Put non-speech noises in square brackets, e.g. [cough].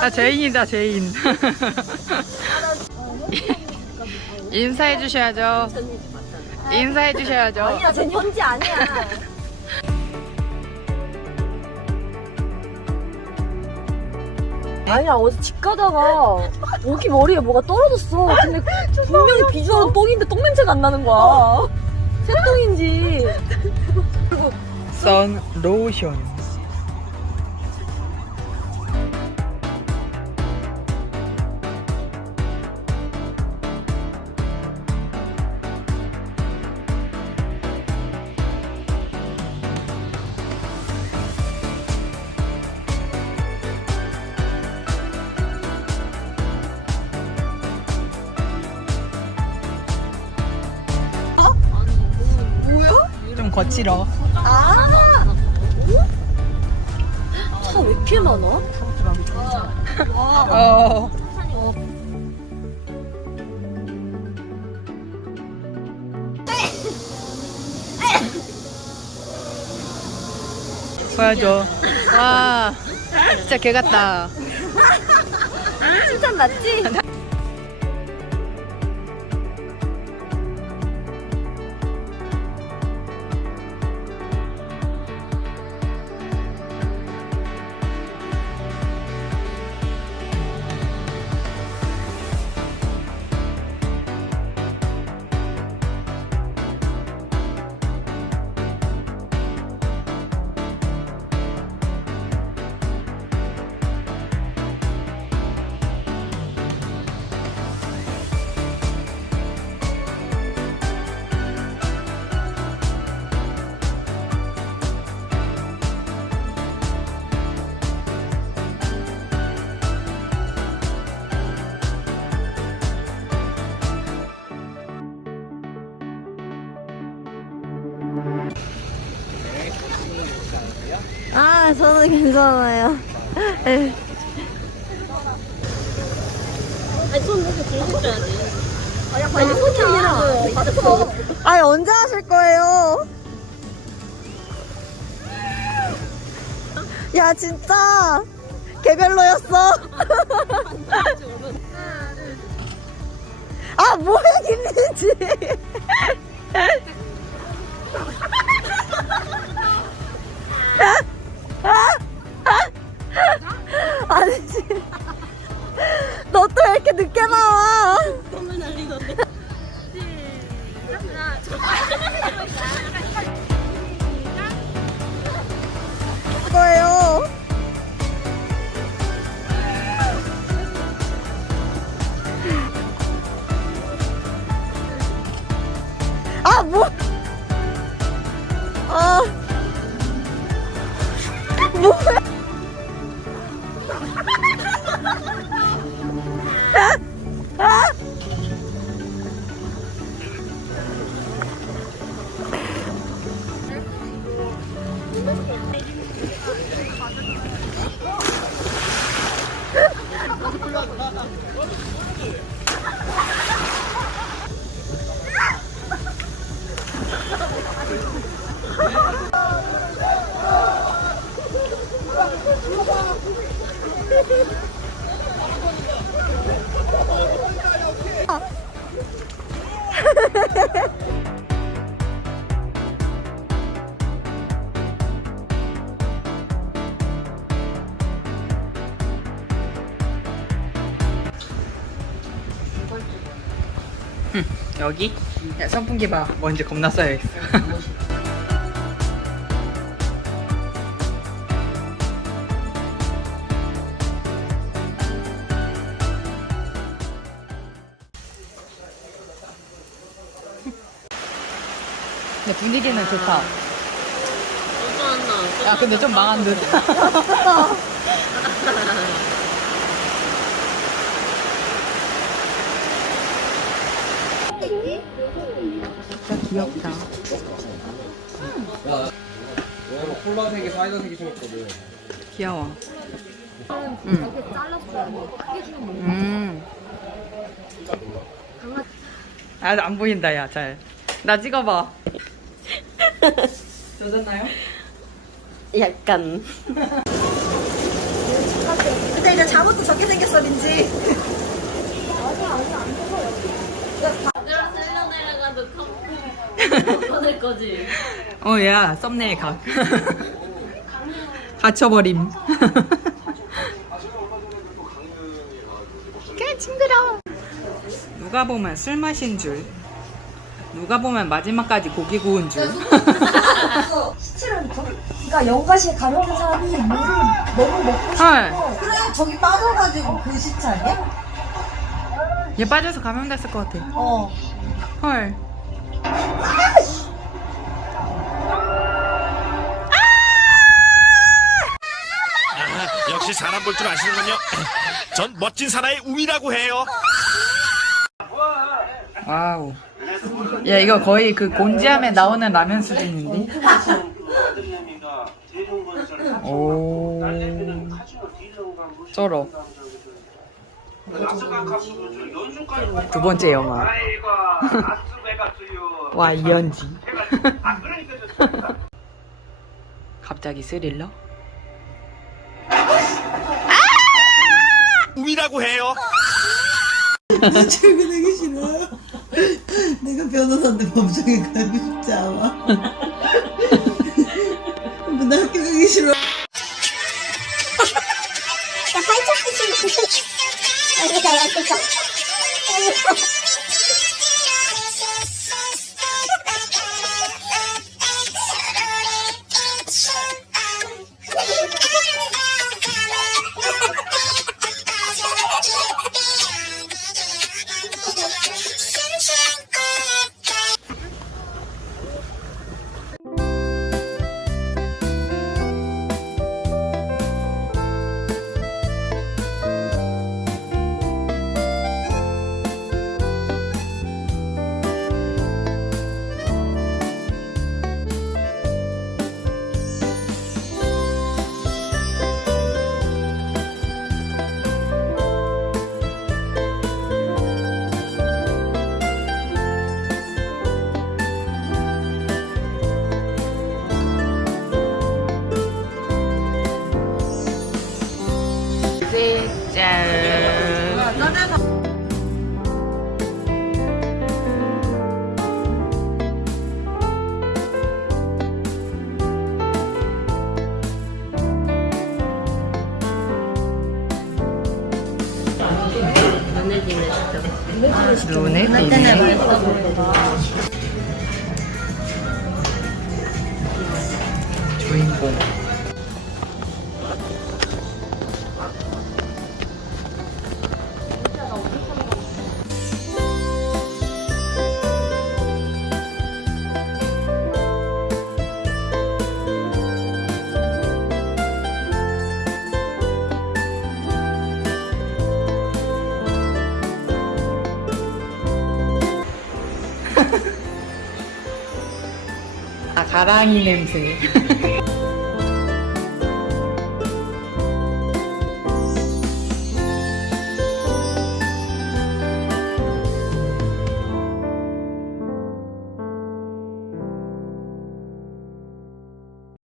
아 죄인이다 죄인. [laughs] 인사해 주셔야죠. 인사해 주셔야죠. 아니야, 쟤 현지 아니야. 아니야, 어제 집 가다가 오기 머리에 뭐가 떨어졌어. 근데 [laughs] 분명히 비주얼은 똥인데 똥 냄새가 안 나는 거야. 새똥인지. [laughs] 선 로션. 거칠어. 아! 차 왜 이렇게 많아? 어. 보여줘. 와, 진짜 개 같다. 칭찬 맞지? 아, 저는 괜찮아요. 네. 아니, 손 이렇게 들고 있어야 돼. 아니, 손이 아니라. 아니 언제 하실 거예요? 야 진짜 개별로였어. [laughs] 아 뭐해 김민지? Yeah. 거예요. 아, 아. 여기? 야, 선풍기 봐. 먼지 겁나 쌓여 있어. 근데 분위기는 좋다. 야, 근데 좀 망한 듯. [laughs] 귀엽다. 콜라색에 사이다색이 심었거든. 귀여워. 응. 음. 아, 안 보인다, 야, 잘. 나 찍어봐. [laughs] 젖었나요? 약간. 근데 이제 잠옷도 적게 생겼어 민지 아들랑 [laughs] 셀러 내려가도 컴퓨터 꺼낼 거지. 어 야 썸네일 각. [laughs] 갇혀버림. [laughs] 그냥 징그러워. 누가 보면 술 마신 줄. 누가 보면 마지막까지 고기 구운 줄. [laughs] 시체를 그러니까 연가시에 가려는 사람이 물을 너무 먹고 싶어. 헐. 그래 저기 빠져가지고 그 시체 아니야? 얘 빠져서 감염됐을 것 같아. 어. 헐 사람 볼줄 아시는군요. [clears throat] 전 멋진 사나이 우미라고 해요. 와우 야 이거 거의 그 곤지암에 나오는 라면 수준인데 오 쩔어 두 번째 영화 [laughs] 와 이연지 [laughs] 갑자기 스릴러? 우미라고 해요. 출근하기 싫어요. 내가 변호사인데 법정에 가고 싶지 않아. 나 학교 가기 싫어. 짠 주인 가랑이 냄새 [laughs]